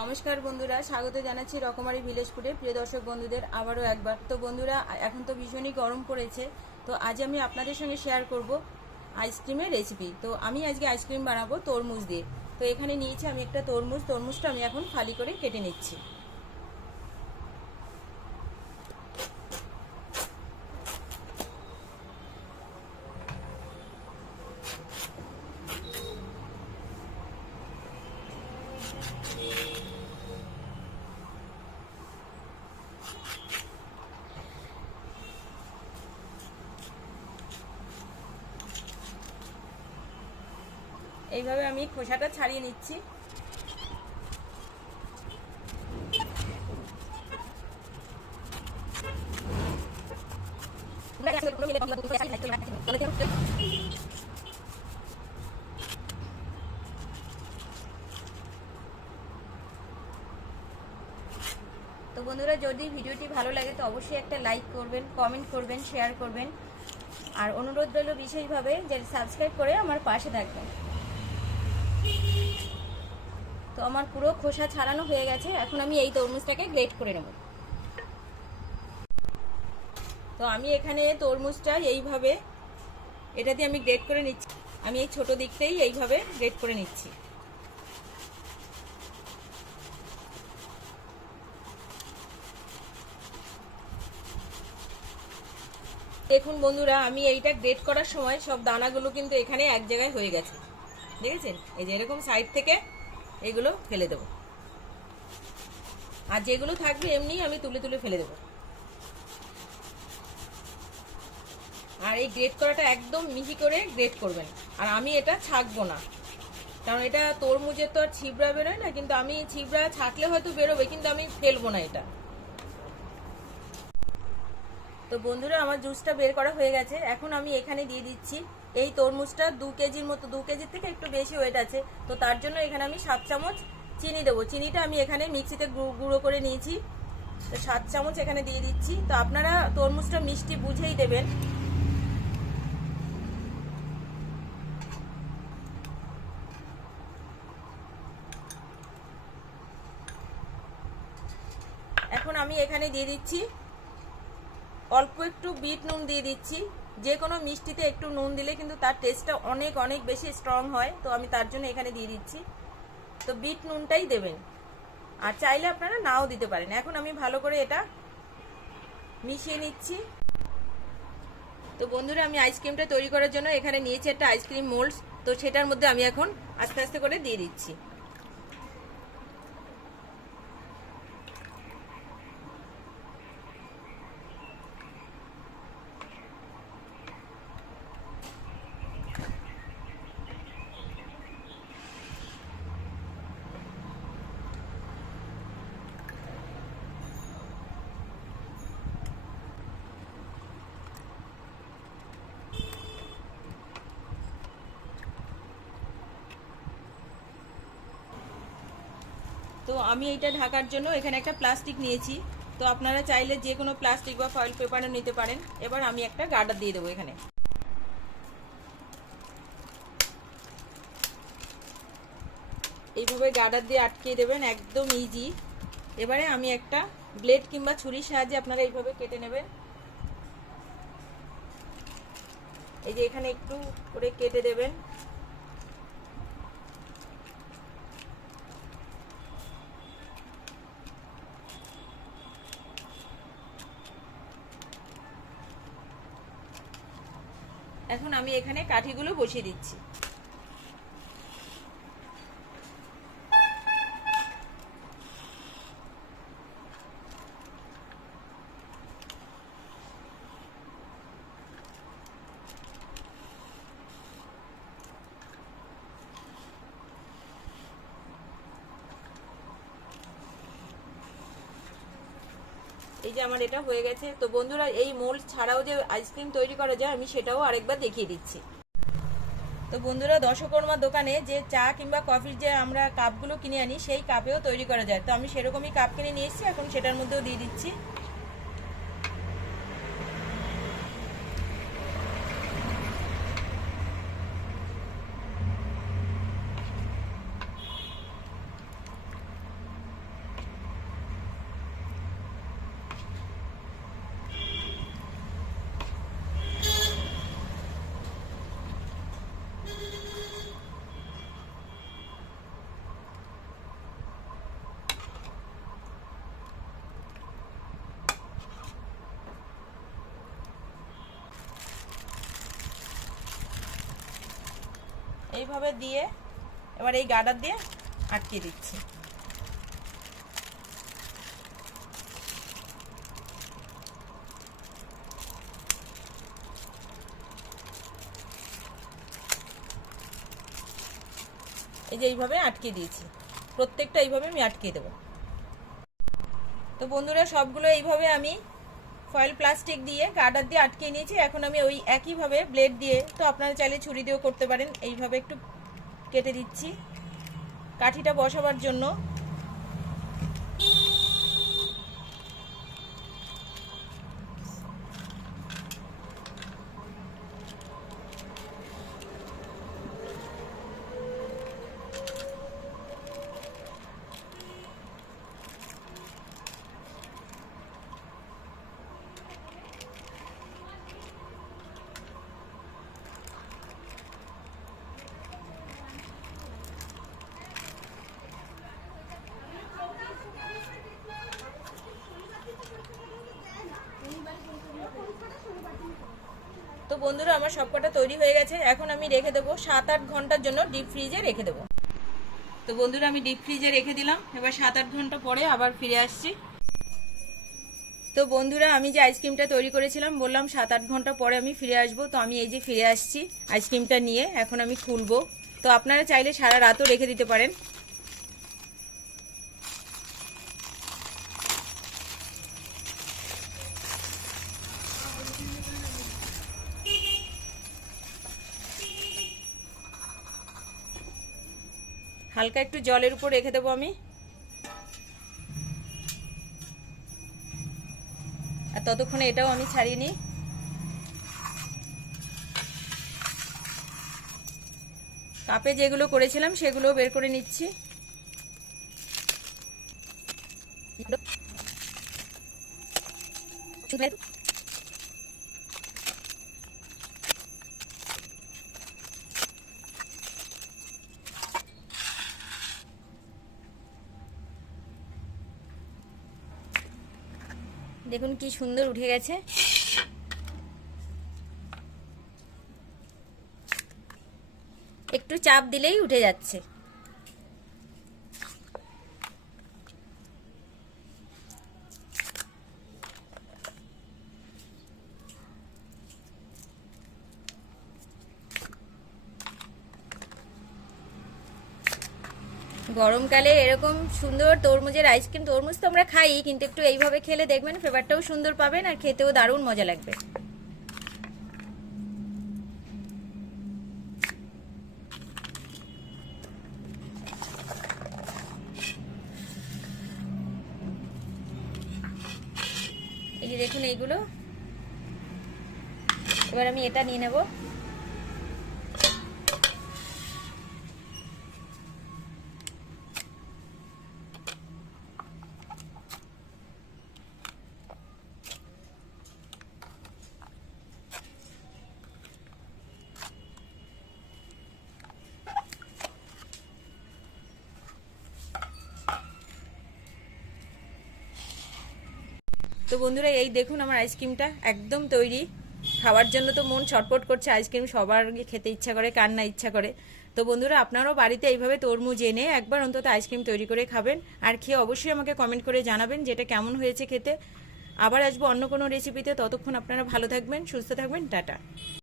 নমস্কার বন্ধুরা, স্বাগত জানাচ্ছি রকমারি ভিলেজ ফুডে। প্রিয় দর্শক বন্ধুদের আবারও একবার। তো বন্ধুরা, এখন তো ভীষণই গরম পড়েছে, তো আজ আমি আপনাদের সঙ্গে শেয়ার করব আইসক্রিমের রেসিপি। তো আমি আজকে আইসক্রিম বানাবো তরমুজ দিয়ে। তো এখানে নিয়েছি আমি একটা তরমুজটা আমি এখন ফালি করে কেটে নিচ্ছি। এইভাবে আমি খোসাটা ছাড়িয়ে নিচ্ছি। তো বন্ধুরা, যদি ভিডিওটি ভালো লাগে তো অবশ্যই একটা লাইক করবেন, কমেন্ট করবেন, শেয়ার করবেন। আর অনুরোধ রইল বিশেষভাবে যে সাবস্ক্রাইব করে আমার পাশে থাকবেন। তো আমার পুরো খোসা ছাড়ানো হয়ে গেছে, এখন আমি এই তরমুজটাকে গ্রেট করে নেব। তো আমি এখানে তরমুজটা এইভাবে এটা দিয়ে আমি গ্রেট করে নিচ্ছি। আমি এই ছোট দিকটাই এইভাবে গ্রেট করে নিচ্ছি। দেখুন বন্ধুরা, আমি এইটা গ্রেট করার সময় সব দানাগুলো কিন্তু এখানে এক জায়গায় হয়ে গেছে, দেখেছেন? এই যে এরকম সাইড থেকে এগুলো ফেলে দেবো, আর যেগুলো থাকবে এমনি আমি তুলে তুলে ফেলে দেবো। আর এই গ্রেট করাটা একদম মিহি করে গ্রেট করবেন। আর আমি এটা ছাকবো না, কারণ এটা তরমুজের তো আর ছিবড়া বেরোয় না, কিন্তু আমি ছিবড়া ছাকলে হয়তো বেরোবে, কিন্তু আমি ফেলবো না এটা। তো বন্ধুরা, আমার জুসটা বের করা হয়ে গেছে। এখন আমি এখানে দিয়ে দিচ্ছি এই তরমুজটা 2 কেজির মতো, 2 কেজির থেকে একটু বেশি ওয়েট আছে। তো তার জন্য এখানে আমি 7 চামচ চিনি দেবো। চিনিটা আমি এখানে মিক্সিতে গুঁড়ো করে নিয়েছি, তো 7 চামচ এখানে দিয়ে দিচ্ছি। তো আপনারা তরমুজটা মিষ্টি বুঝেই দেবেন। এখন আমি এখানে দিয়ে দিচ্ছি অল্প একটু বিট নুন দিয়ে দিচ্ছি। যে কোনো মিষ্টিতে একটু নুন দিলে কিন্তু তার টেস্টটা অনেক অনেক বেশি স্ট্রং হয়, তো আমি তার জন্য এখানে দিয়ে দিচ্ছি। তো বিট নুনটাই দেবেন, আর চাইলে আপনারা নাও দিতে পারেন। এখন আমি ভালো করে এটা মিশিয়ে নিচ্ছি। তো বন্ধুরা, আমি আইসক্রিমটা তৈরি করার জন্য এখানে নিয়েছি একটা আইসক্রিম মোল্ডস। তো সেটার মধ্যে আমি এখন আস্তে আস্তে করে দিয়ে দিচ্ছি। তো আমি এইটা ঢাকার জন্য এখানে একটা প্লাস্টিক নিয়েছি। তো আপনারা চাইলে যে কোনো প্লাস্টিক বা ফয়েল পেপারও নিতে পারেন। এবার আমি একটা গার্ডার দিয়ে দেবো এখানে। এইভাবে গার্ডার দিয়ে আটকিয়ে দেবেন, একদম ইজি। এবারে আমি একটা ব্লেড কিংবা ছুরির সাহায্যে আপনারা এইভাবে কেটে নেবেন। এই যে এখানে একটু করে কেটে দেবেন। এখন আমি এখানে কাঠিগুলো বসিয়ে দিচ্ছি। এই যে আমার এটা হয়ে গেছে। তো বন্ধুরা, এই মোল্ড ছাড়াও যে আইসক্রিম তৈরি করা যায় আমি সেটাও আরেকবার দেখিয়ে দিচ্ছি। তো বন্ধুরা, দশকর্মার দোকানে যে চা কিংবা কফির যে আমরা কাপগুলো কিনে আনি সেই কাপেও তৈরি করা যায়। তো আমি সেরকমই কাপ কিনে নিয়ে এসেছি, এখন সেটার মধ্যেও দিয়ে দিচ্ছি। এইভাবে দিয়ে এবার এই গার্ডার দিয়ে আটকে দিচ্ছি। এই যে এইভাবে আটকে দিয়েছি, প্রত্যেকটা এইভাবে আমি আটকে দেবো। তো বন্ধুরা সবগুলো এইভাবে আমি ফয়েল প্লাস্টিক দিয়ে গার্ডার দিয়ে আটকে নিয়েছি। এখন আমি ওই একইভাবে ব্লেড দিয়ে, তো আপনারা চাইলে ছুরি দিয়েও করতে পারেন, এইভাবে একটু কেটে দিচ্ছি কাঠিটা বসাবার জন্য। তো বন্ধুরা আমার সবকটা তৈরি হয়ে গেছে। এখন আমি রেখে দেবো 7-8 ঘন্টার জন্য ডিপ ফ্রিজে রেখে দেবো। তো বন্ধুরা আমি ডিপ ফ্রিজে রেখে দিলাম, এবার 7-8 ঘন্টা পরে আবার ফিরে আসছি। তো বন্ধুরা আমি যে আইসক্রিমটা তৈরি করেছিলাম, বললাম 7-8 ঘন্টা পরে আমি ফিরে আসবো। তো আমি এই যে ফিরে আসছি আইসক্রিমটা নিয়ে, এখন আমি খুলবো। তো আপনারা চাইলে সারা রাতও রেখে দিতে পারেন। হালকা একটু জলের উপর রেখে দেবো আমি, আর ততক্ষণে এটাও আমি ছাড়িয়ে নিই। কাপে যেগুলো করেছিলাম সেগুলো বের করে নিচ্ছি। দেখুন কি সুন্দর উঠে গেছে। একটু চাপ দিলেই উঠে যাচ্ছে। গরমকালে এরকম সুন্দর তরমুজের আইসক্রিম, তরমুজ তো আমরা খাই, কিন্তু একটু এইভাবে খেলে দেখবেন ফ্লেভারটাও সুন্দর পাবেন আর খেতেও দারুণ মজা লাগবে। এই যে দেখুন এইগুলো, এবার আমি এটা নিয়ে নেব। তো বন্ধুরা এই দেখুন আমার আইসক্রিমটা একদম তৈরি। খাওয়ার জন্য তো মন ছটফট করছে, আইসক্রিম সবার খেতে ইচ্ছা করে, কার না ইচ্ছা করে। তো বন্ধুরা আপনারাও বাড়িতে এইভাবে তরমুজ এনে একবার অন্তত আইসক্রিম তৈরি করে খাবেন, আর খেয়ে অবশ্যই আমাকে কমেন্ট করে জানাবেন যেটা কেমন হয়েছে খেতে। আবার আসবো অন্য কোনো রেসিপিতে, ততক্ষণ আপনারা ভালো থাকবেন, সুস্থ থাকবেন, টাটা।